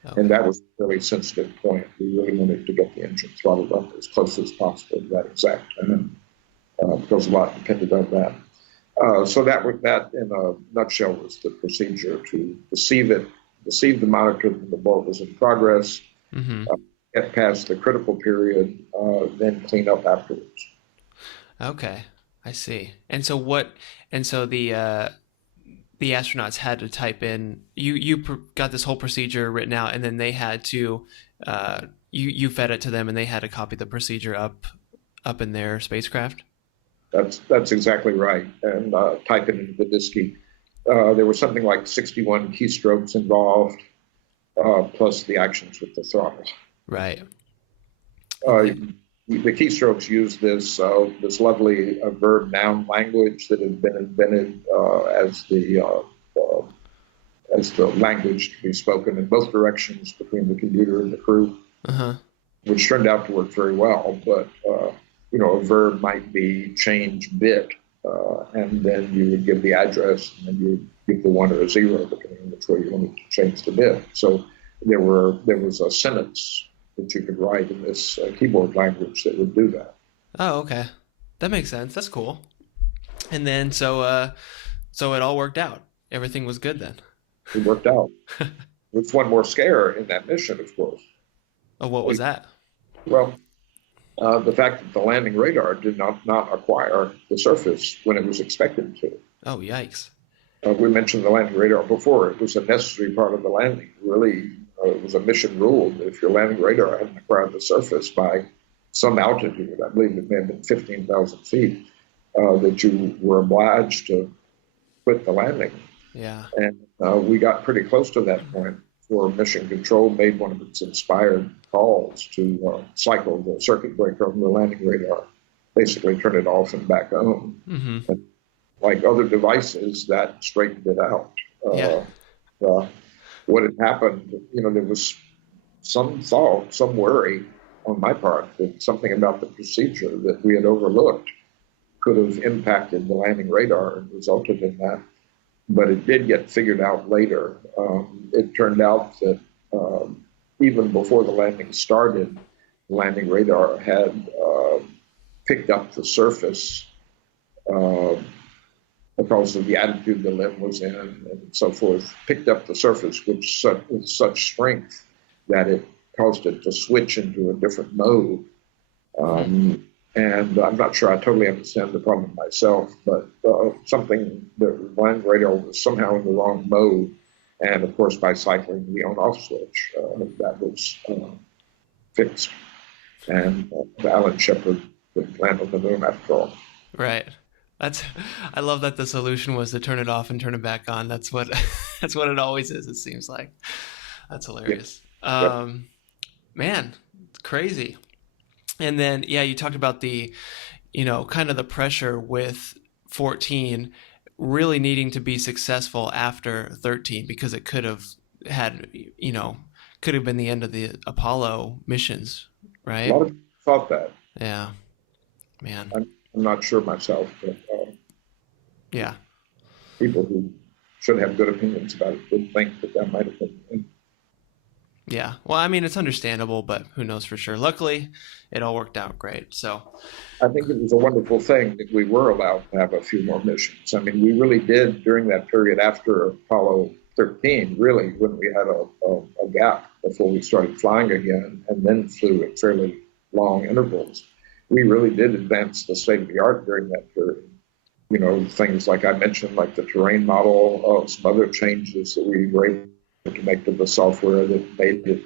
Okay. And that was a really sensitive point. We really wanted to get the engine throttled up as close as possible to that exact time, because a lot depended on that. So that in a nutshell was the procedure: to deceive the monitor that the abort was in progress, get past the critical period, then clean up afterwards. Okay, I see. And so the astronauts had to type in. You got this whole procedure written out, and then they had to you fed it to them, and they had to copy the procedure up in their spacecraft. That's exactly right, and type it into the diski. There was something like 61 keystrokes involved, plus the actions with the throttle. Right. The keystrokes use this lovely verb-noun language that had been invented as the language to be spoken in both directions between the computer and the crew, which turned out to work very well. But a verb might be change bit, and then you would give the address, and then you would give the 1 or a 0, depending on which way you wanted to change the bit. So there was a sentence that you could write in this keyboard language that would do that. Oh, okay. That makes sense. That's cool. And then so it all worked out. Everything was good then. It worked out. With one more scare in that mission, of course. Oh, what was that? Well, the fact that the landing radar did not acquire the surface when it was expected to. Oh, yikes. We mentioned the landing radar before. It was a necessary part of the landing. Really, it was a mission rule that if your landing radar hadn't acquired the surface by some altitude, I believe it may have been 15,000 feet, that you were obliged to quit the landing. Yeah. And we got pretty close to that point before Mission Control made one of its inspired calls to cycle the circuit breaker on the landing radar, basically turn it off and back on. Mm-hmm. And like other devices, that straightened it out. Yeah. What had happened, there was some thought, some worry on my part that something about the procedure that we had overlooked could have impacted the landing radar and resulted in that. But it did get figured out later. It turned out that even before the landing started, the landing radar had picked up the surface because of the attitude the limb was in and so forth, picked up the surface with such strength that it caused it to switch into a different mode. And I'm not sure I totally understand the problem myself, but the landing radar was somehow in the wrong mode. And of course, by cycling the on-off switch, that was fixed. And Alan Shepard would land on the moon after all. Right. I love that the solution was to turn it off and turn it back on. That's what that's what it always is, it seems like. That's hilarious. Yep. Man, it's crazy. And then, yeah, you talked about the, kind of the pressure with 14 really needing to be successful after 13 because it could have had, could have been the end of the Apollo missions, A right? lot of people thought that. Yeah, man. I'm not sure myself, but Yeah, people who should have good opinions about it would think that might have been. yeah. Well, I mean, it's understandable, but who knows for sure. Luckily, it all worked out great. So, I think it was a wonderful thing that we were allowed to have a few more missions. I mean, we really did during that period after Apollo 13, really, when we had a gap before we started flying again and then flew at fairly long intervals. We really did advance the state of the art during that period. Things like I mentioned, like the terrain model, some other changes that we were able to make to the software that made it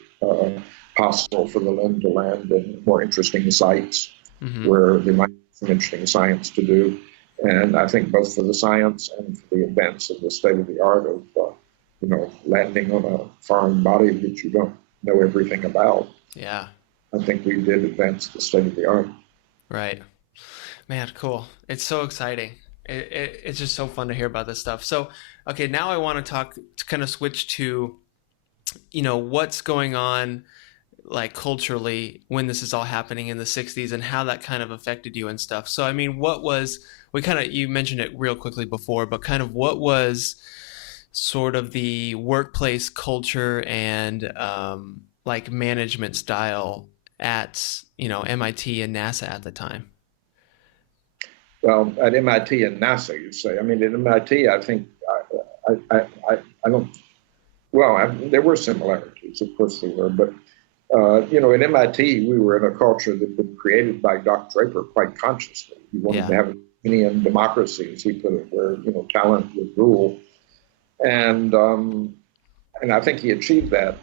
possible for the limb to land in more interesting sites where there might be some interesting science to do. And I think both for the science and for the advance of the state of the art of, landing on a foreign body that you don't know everything about. yeah, I think we did advance the state of the art. right. Man, cool. It's so exciting. It's just so fun to hear about this stuff. So, okay, now I want to kind of switch to, what's going on like culturally when this is all happening in the 60s and how that kind of affected you and stuff. So, I mean, you mentioned it real quickly before, but kind of what was sort of the workplace culture and like management style at, MIT and NASA at the time? Well, at MIT and NASA, you say. I mean, at MIT, I think I don't. Well, there were similarities, of course there were, but at MIT, we were in a culture that had been created by Doc Draper quite consciously. He wanted to have an Indian democracy, as he put it, where talent would rule, and I think he achieved that.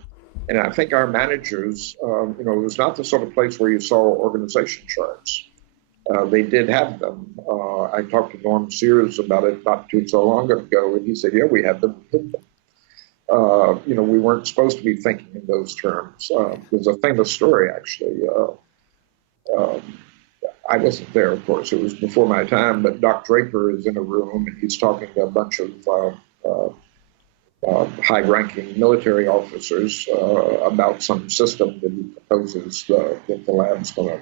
And I think our managers, it was not the sort of place where you saw organization charts. They did have them. I talked to Norm Sears about it not too so long ago, and he said, "Yeah, we had them. We weren't supposed to be thinking in those terms." There's a famous story, actually. I wasn't there, of course. It was before my time, but Doc Draper is in a room, and he's talking to a bunch of high-ranking military officers about some system that he proposes that the lab's going to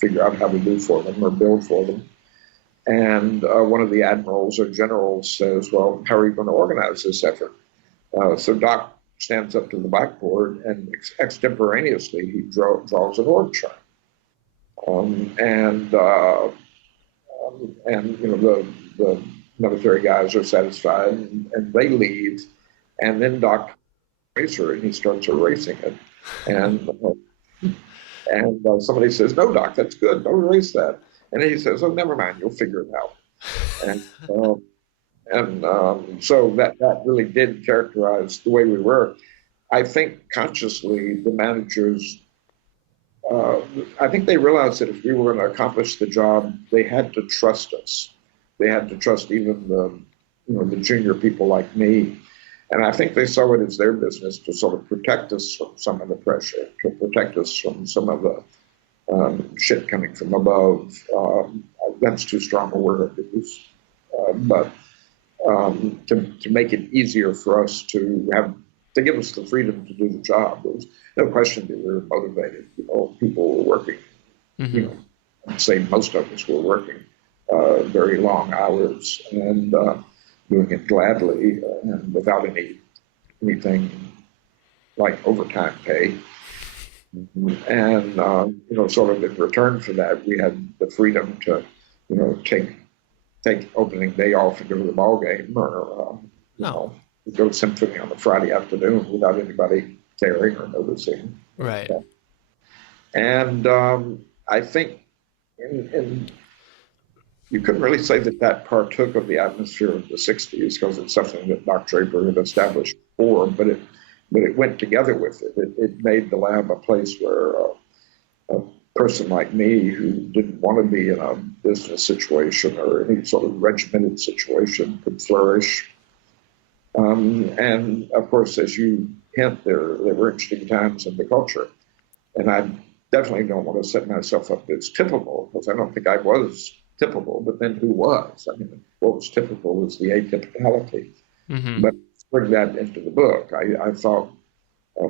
figure out how to do for them or build for them. And one of the admirals or generals says, "Well, how are you going to organize this effort?" So Doc stands up to the blackboard and extemporaneously he draws an org chart. The military guys are satisfied, and they leave, and then Doc racer, and he starts erasing it, and somebody says, "No, Doc, that's good. Don't erase that." And he says, "Oh, never mind. You'll figure it out." And so that really did characterize the way we were. I think consciously the managers, I think they realized that if we were going to accomplish the job, they had to trust us. They had to trust even the junior people like me. And I think they saw it as their business to sort of protect us from some of the pressure, to protect us from some of the shit coming from above. That's too strong a word. It was, but to make it easier for us to give us the freedom to do the job. There was no question that we were motivated. People were working. Mm-hmm. I'd say most of us were working very long hours and doing it gladly and without anything like overtime pay. And sort of in return for that, we had the freedom to, take opening day off and go to the ball game, or go to symphony on a Friday afternoon without anybody caring or noticing. Right. And I think you couldn't really say that partook of the atmosphere of the 60s, because it's something that Doc Draper had established before, but it went together with it. It made the lab a place where a person like me, who didn't want to be in a business situation or any sort of regimented situation, could flourish. And of course, as you hint, there were interesting times in the culture. And I definitely don't want to set myself up as typical, because I don't think I was typical, but then who was? I mean, what was typical was the atypicality. Mm-hmm. But bring that into the book, I thought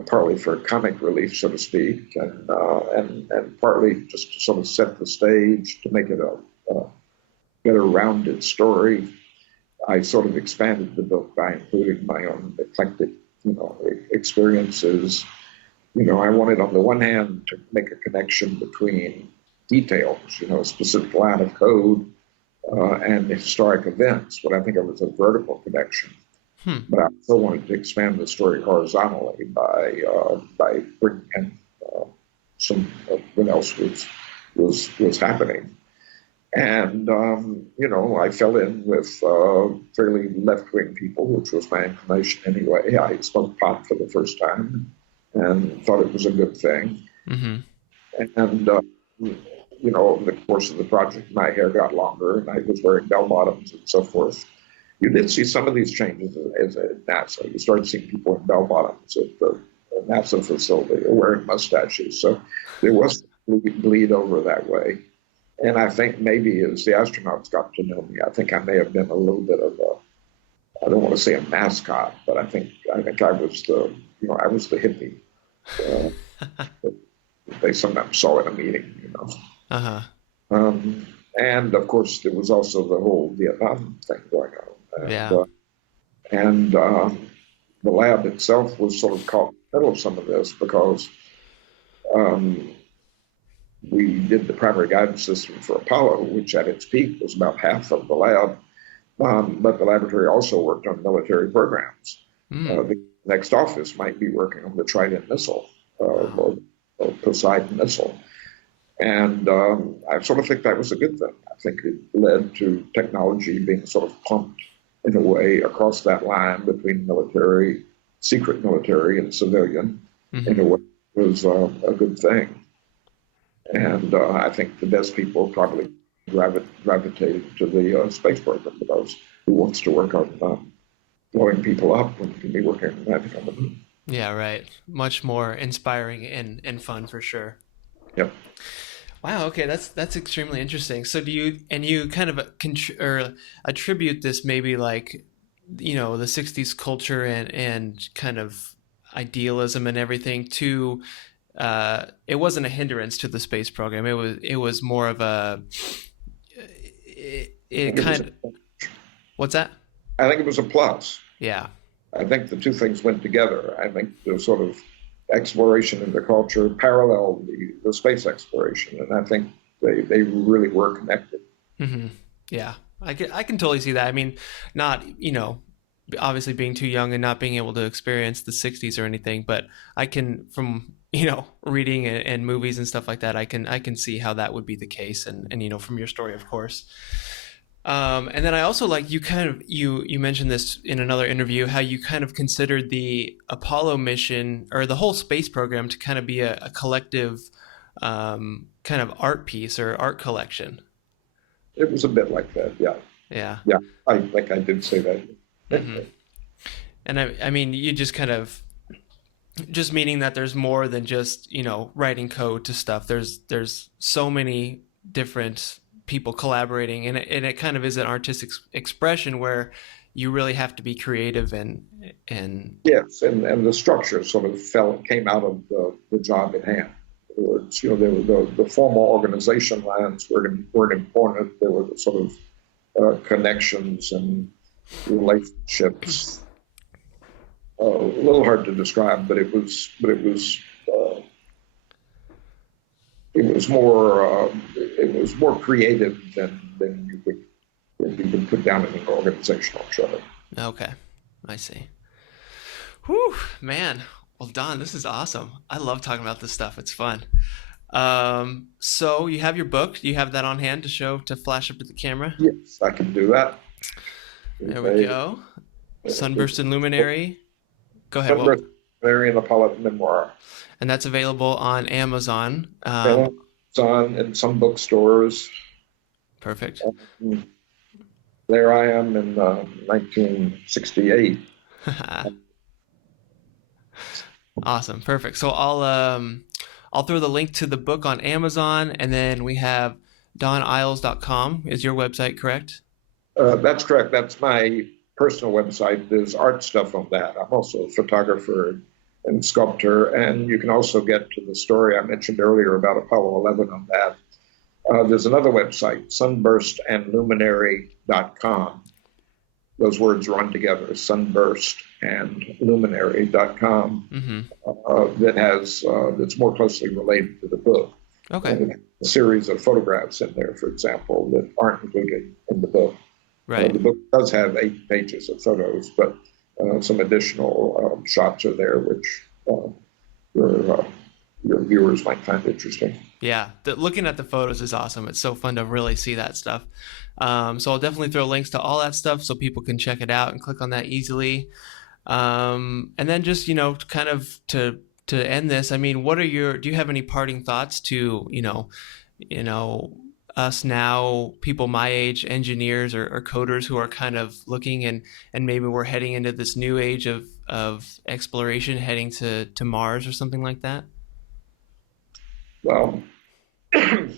partly for comic relief, so to speak, and partly just to sort of set the stage to make it a better rounded story. I sort of expanded the book by including my own eclectic, experiences. I wanted, on the one hand, to make a connection between details, a specific line of code, and historic events, but I think it was a vertical connection. But I also wanted to expand the story horizontally by bringing in some of what else was happening. And, I fell in with fairly left-wing people, which was my inclination anyway. I smoked pot for the first time and thought it was a good thing. Mm-hmm. And, over the course of the project, my hair got longer and I was wearing bell-bottoms and so forth. You did see some of these changes at NASA. You started seeing people in bell-bottoms at the NASA facility wearing mustaches. So there was bleed over that way. And I think maybe as the astronauts got to know me, I think I may have been a little bit of I don't want to say a mascot, but I think I was the hippie. They sometimes saw in a meeting, Uh-huh. And of course, there was also the whole Vietnam thing going on. And the lab itself was sort of caught in the middle of some of this, because we did the primary guidance system for Apollo, which at its peak was about half of the lab. But the laboratory also worked on military programs. The next office might be working on the Trident missile or Poseidon missile. And I sort of think that was a good thing. I think it led to technology being sort of pumped in a way across that line between military, secret military, and civilian. Mm-hmm. In a way, it was a good thing. And I think the best people probably gravitated to the space program, because who wants to work on blowing people up when you can be working on landing on the moon? Yeah, right. Much more inspiring and fun for sure. Yep. Wow. Okay, that's extremely interesting. So you kind of attribute this maybe like, the 60s culture and kind of idealism and everything to it wasn't a hindrance to the space program. It was more of a what's that? I think it was a plus. Yeah. I think the two things went together. I think the sort of exploration of the culture paralleled the space exploration, and I think they really were connected. Mm-hmm. Yeah. I can totally see that. I mean, not, obviously being too young and not being able to experience the 60s or anything, but I can, from, reading and movies and stuff like that, I can see how that would be the case, and from your story, of course. And then I also like, you kind of, you mentioned this in another interview, how you kind of considered the Apollo mission or the whole space program to kind of be a collective, kind of art piece or art collection. It was a bit like that. Yeah. Yeah. Yeah. I did say that. Hmm. And I mean, you just kind of, just meaning that there's more than just, writing code to stuff. There's so many different people collaborating, and it kind of is an artistic expression where you really have to be creative and Yes, and the structure sort of came out of the job at hand. In other words, the formal organization lines weren't important. There were the sort of connections and relationships. A little hard to describe, but it was more creative than you could put down in an organizational chart. okay, I see. Whew, man. Well, Don, this is awesome. I love talking about this stuff. It's fun. So you have your book. Do you have that on hand to show, to flash up to the camera? Yes, I can do that. There we go. Sunburst and Luminary. Go ahead. Well, Sunburst Luminary and Apollo Memoir. and that's available on Amazon. It's on in some bookstores. Perfect. There I am in 1968. Awesome. Perfect. So I'll throw the link to the book on Amazon, and then we have doneyles.com is your website, correct? That's correct. That's my personal website. There's art stuff on that. I'm also a photographer and sculptor, and you can also get to the story I mentioned earlier about Apollo 11 on that. There's another website, sunburstandluminary.com. Those words run together, sunburstandluminary.com, that's more closely related to the book. Okay. And a series of photographs in there, for example, that aren't included in the book. Right. The book does have 8 pages of photos, but some additional shots are there, which your viewers might find interesting. Yeah, looking at the photos is awesome. It's so fun to really see that stuff. So I'll definitely throw links to all that stuff so people can check it out and click on that easily. And then just, kind of to end this, I mean, do you have any parting thoughts to, us now, people my age, engineers or coders who are kind of looking and maybe we're heading into this new age of exploration, heading to Mars or something like that? Well, I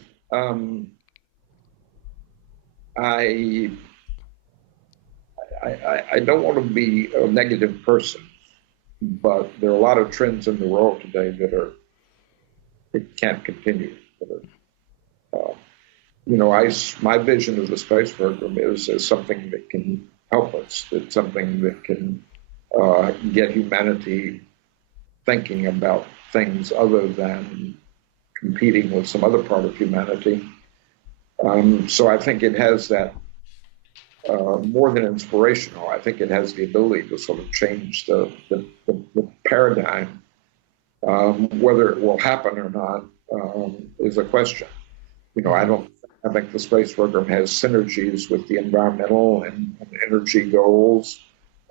don't want to be a negative person, but there are a lot of trends in the world today it can't continue. My vision of the space program is something that can help us. It's something that can get humanity thinking about things other than competing with some other part of humanity. So I think it has that more than inspirational. I think it has the ability to sort of change the paradigm. Whether it will happen or not is a question. I think the space program has synergies with the environmental and energy goals.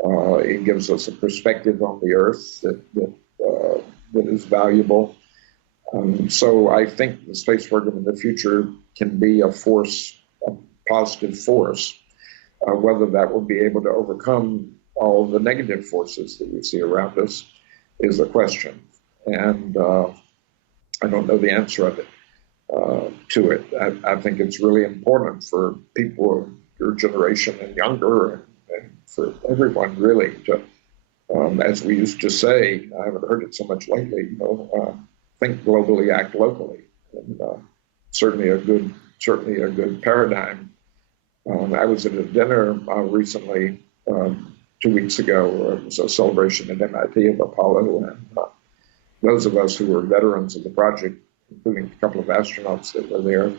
It gives us a perspective on the Earth that is valuable. So I think the space program in the future can be a positive force. Whether that will be able to overcome all the negative forces that we see around us is a question. And I don't know the answer of it. To it. I think it's really important for people of your generation and younger, and for everyone really, to, as we used to say, I haven't heard it so much lately, think globally, act locally, and certainly a good paradigm. I was at a dinner recently, 2 weeks ago. It was a celebration at MIT of Apollo, and those of us who were veterans of the project, including a couple of astronauts that were there,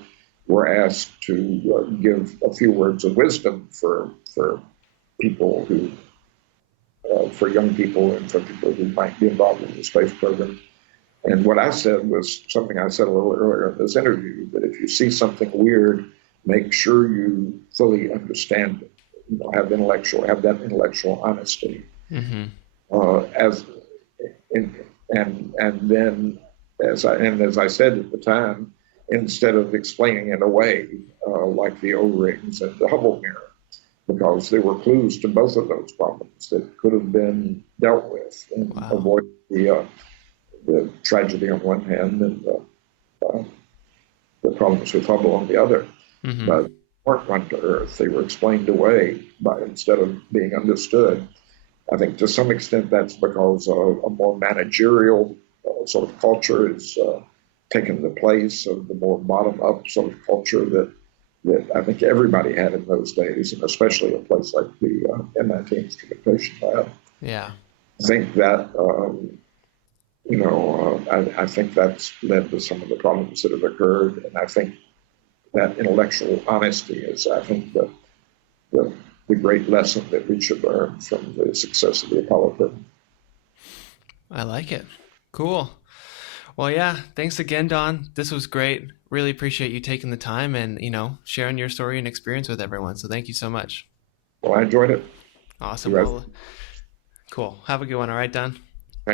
were asked to give a few words of wisdom for people who, for young people and for people who might be involved in the space program. And what I said was something I said a little earlier in this interview, that if you see something weird, make sure you fully understand it. You know, have that intellectual honesty. Mm-hmm. And then, as I said at the time, instead of explaining it away, like the O-rings and the Hubble mirror, because there were clues to both of those problems that could have been dealt with and avoid the tragedy on one hand and the problems with Hubble on the other. Mm-hmm. But they weren't run to Earth. They were explained away instead of being understood. I think to some extent that's because a more managerial sort of culture is taken the place of the more bottom-up sort of culture that I think everybody had in those days, and especially a place like the MIT Instrumentation Lab. Yeah. I think that, I think that's led to some of the problems that have occurred, and I think that intellectual honesty is, I think, the great lesson that we should learn from the success of the Apollo program. I like it. Cool. Well, yeah, thanks again, Don. This was great. Really appreciate you taking the time and, sharing your story and experience with everyone. So thank you so much. Well, I enjoyed it. Awesome. Well, cool. Have a good one. All right, Don.